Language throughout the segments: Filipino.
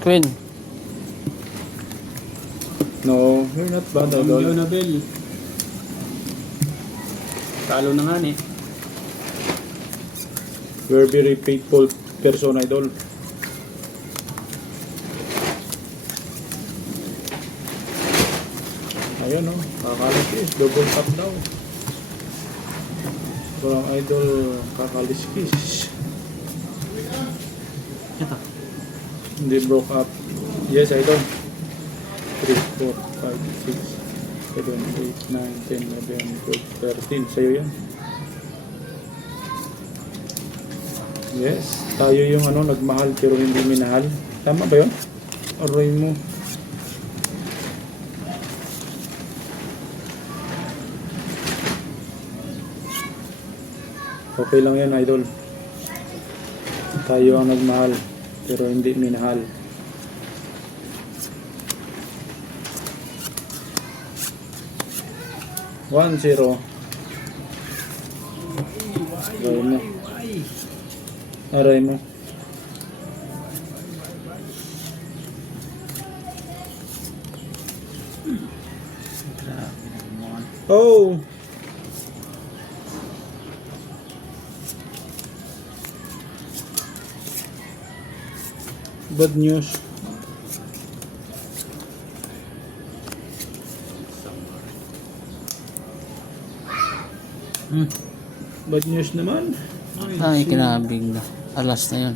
Queen. No, you're not bad, idol. Nobel. Talo na nga eh. You're a very faithful person, idol. Ayan o, kakaliskis. Double tap daw. Parang idol, kakaliskis. Ito. Hindi broke up. Yes, idol. 3, 4, 5, 6, 7, 8, 9, 10, 11, 12, 13. Sa'yo yan. Yes, tayo yung nagmahal pero hindi minahal. Tama ba yun? Aray mo. Okay lang yan, idol. Tayo ang nagmahal pero hindi minahal. One, zero. Aray mo. Aray mo. Oh! Bad news. Bad news naman. Ay, kinabig na. Alas na yun.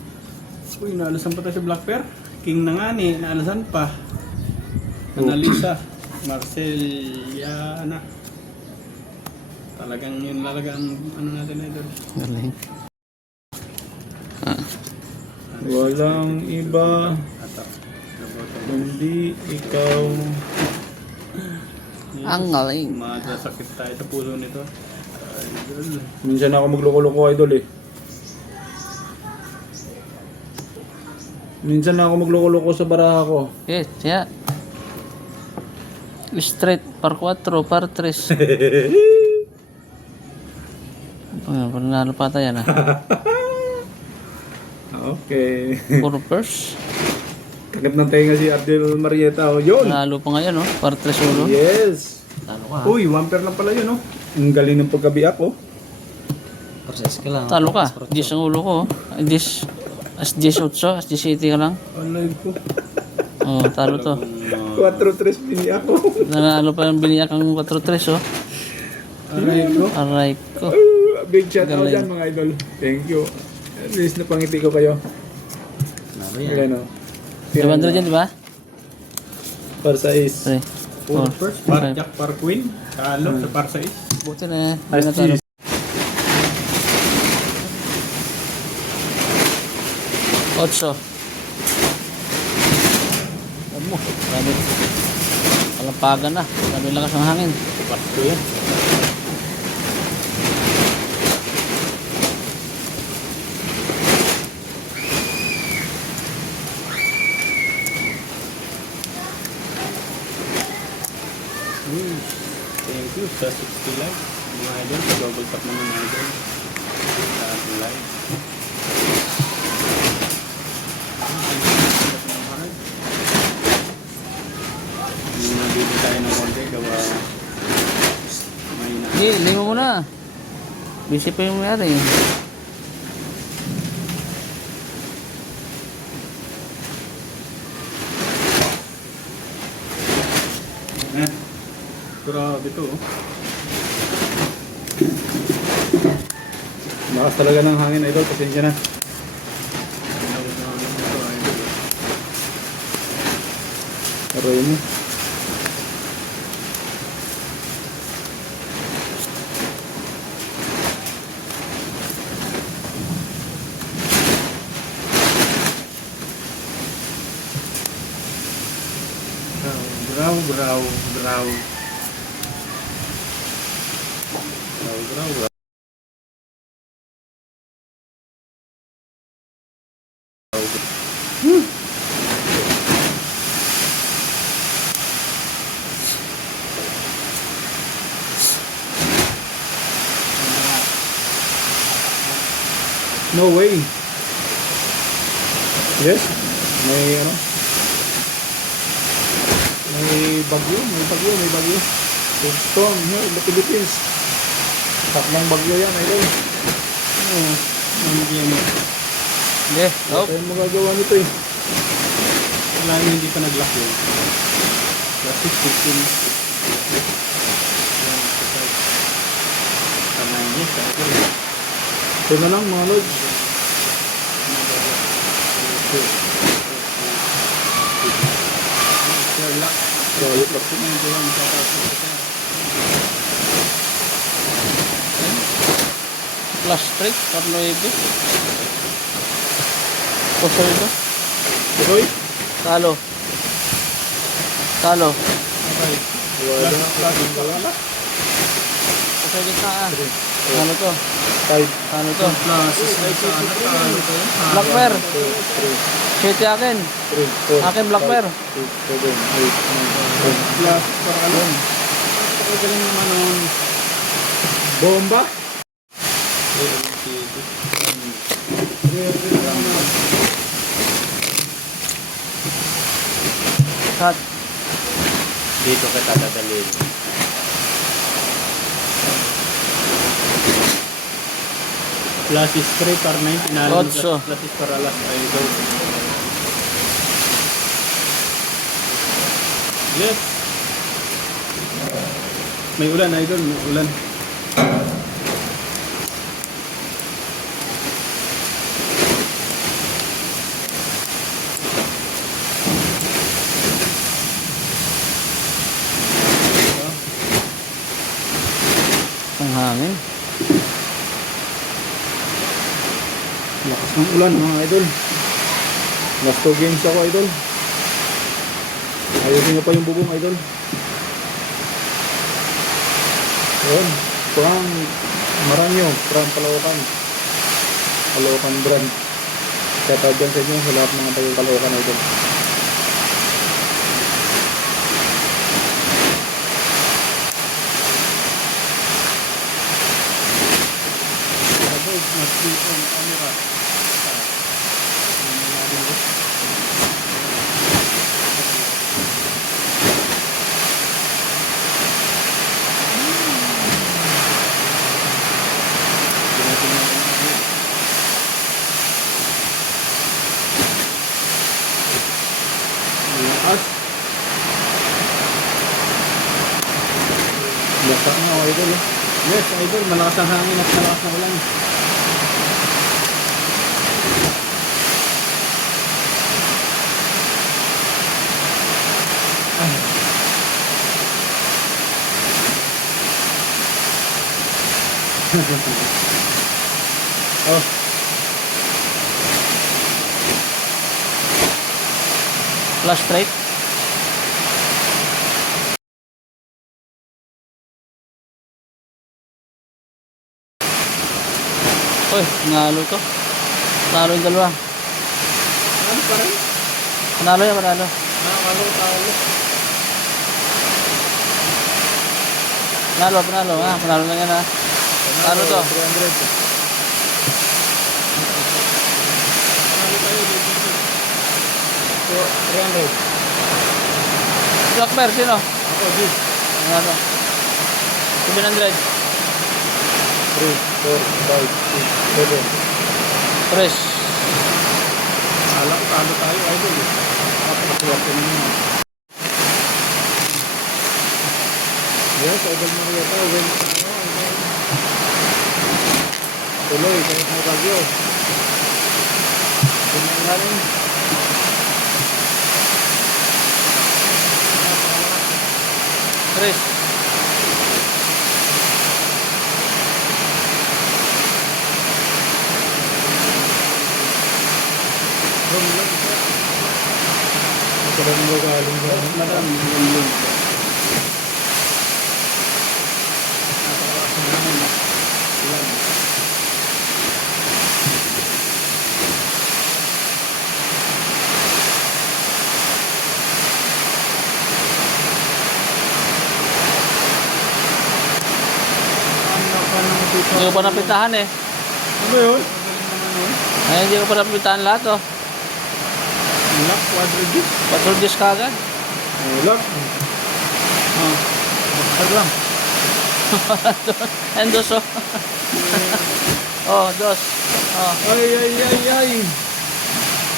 Uy, naalasan pa tayo sa Black Bear. King na nga ni, naalasan pa. Analisa. Marceliana. Talagang yun lalagang natin na ito. Galing. Walang iba kundi ikaw. Ang galing. Masasakit tayo sa puso nito. Idol. Minsan ako magloko-loko, idol eh. Minsan ako magloko-loko sa baraha ko. Yes, yeah. Straight, par 4, par 3. Ayan, panalo pa tayo na. Okay. Puro purse. Takip ng tenga si Abdel Marieta. O, yun! Panalo pa ngayon, no? Par 3 ulo. Yes! Talo ka. Uy, 1 pair lang pala yun, no? Ang galing ng pagkabiak ko. Proses ka lang. Talo ka. 10 ang ulo ko. 10, as 18, as 17 ka lang. Online ko. Oh, talo to. 4-3 pini ako. Nanalo pa yung biniyak ang 4-3, oh. Aray ko. Aray ko. Big shout out Galing. dyan mga idol. Thank you. At least napangiti ko kayo. Ayan o. 500 yan, di ba? Para sa is. 3, Puro 4, first, par jack, par queen. Talo sa par 6. Buti na eh. As Natalo. G. 8. Mo, sabi. Palampagan na. Sabi lakas ng hangin. Pasto yan. Thank you sa 60 live. Mga idol, sa double tap naman mga idol. Sa ating live. Nabili tayo ng konti, gawa may na. Hindi, lima mo na. Busy pa yung mayari. Grabe to, oh. Lakas talaga ng hangin idol. Pasensya na. Aray mo. Graw, graw, graw. Graw, graw, graw. No way. Yes. May May bagyo. Storm here in the Philippines. Tatlong bagyo yan, idol. Oo. Hindi yan. Hindi. Wala Nope. tayong magagawa nito eh. Wala yung hindi pa nag-lock yun. Kasi 15. Kamay niya. Ito na lang mga lods. Sir, lock. Galit lang. Plus straight. Torno ibi. Pusol ito. Tuloy. Talo. Talo. Okay. Wala. Pusol kita ah. Ano to? 5, Ano to? Plus, sana tayo ko yun. Black bear. 3, Shitty akin. 3, 4, Akin black bear. 6, 7, 8, 9, 10. Plus, para alam. Napakagaling naman nun. Bomba. Cut. Dito kita dadalhin. Plus is 3 par 9. Pinalo mo Otso. plus is para last idol. Yes. May ulan idol, may ulan. Ang hangin. Lakas ng ulan mga idol. Last 2 games ako idol. Ayusin nyo pa yung bubong idol. Ayun. From Maranyo. From Caloocan. Caloocan brand. Kaya dyan sa inyo sa lahat ng tayo Caloocan idol. Idol, must be on camera. Lakas. Lasa nga ako idol eh. Yes, idol, malakas ang hangin at malakas na ulan. Oh. Plus straight. Uy, nalo to. Nalo yung dalawa. Ano pa rin? Panalo yan, panalo. Nakakalo, talo. Panalo ha. Panalo lang yan ha. Ano to? 300. Talo tayo, dito. 300. Black bear, sino? Ako, G. Panalo. 700. 3, 4, 5, 6, 7. Tres. Alam ko, talo tayo, idol. Napakaswerte naman. Yes, idol Marieta. Win. Tuloy, kahit may bagyo. Pinangalan. Tres. Ito lang mo galing ba? Madam, yun. Hindi ko pa napitahan eh. Ano ba yun? Ay, hindi ko pa napitahan lahat oh. Lock, quadro disc. Patrol disc kagad. Wala. Oh. Bakit lang. And dos, oh. Oh, dos. Oh. Ay.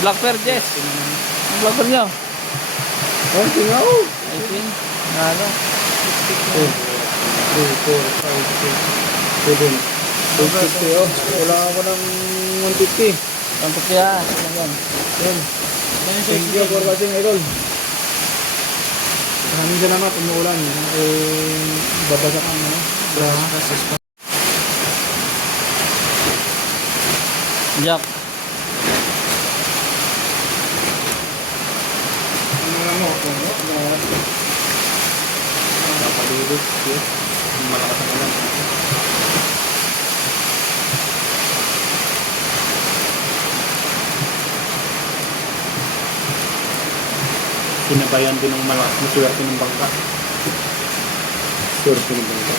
Black Bear, Jess. Ang Black Bear nyo? Ay, tingaw. 18. Nalo. 2, 3, 4, 5, 6, 7. 250 oh. Wala ako ng 150. Tampok kaya. Ano yan? Yan. Thank you for watching, idol. Maraming salamat, umuulan. Babasa kang ano. Jack. Napalulot. Malakas ang ulan. Sinabayan din ng malakas na swerte ng bangka. Swerte ng bangka.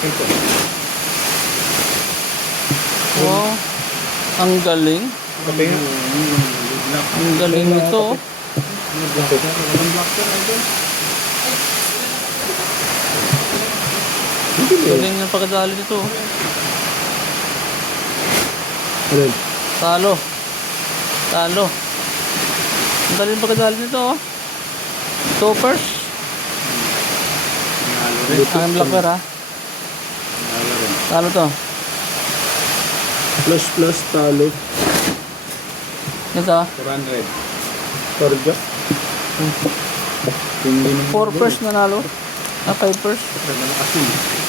Ito. Oh. Ang galing. Kape nga. Ang galing nito. Oh. Walang Black Bear, idol. Galing ng pagkadali nito. Oh. Alin? Talo. Talo. Ang galing ng pagkadali nito. Oh. Toppers. Nalo rin. Ang Black Bear, ha. Nalo rin. Talo to. Plus talo. Ito. 400. Torja. Hindi naman. 4 pers nanalo. Ah, 5 pers. Sa asin.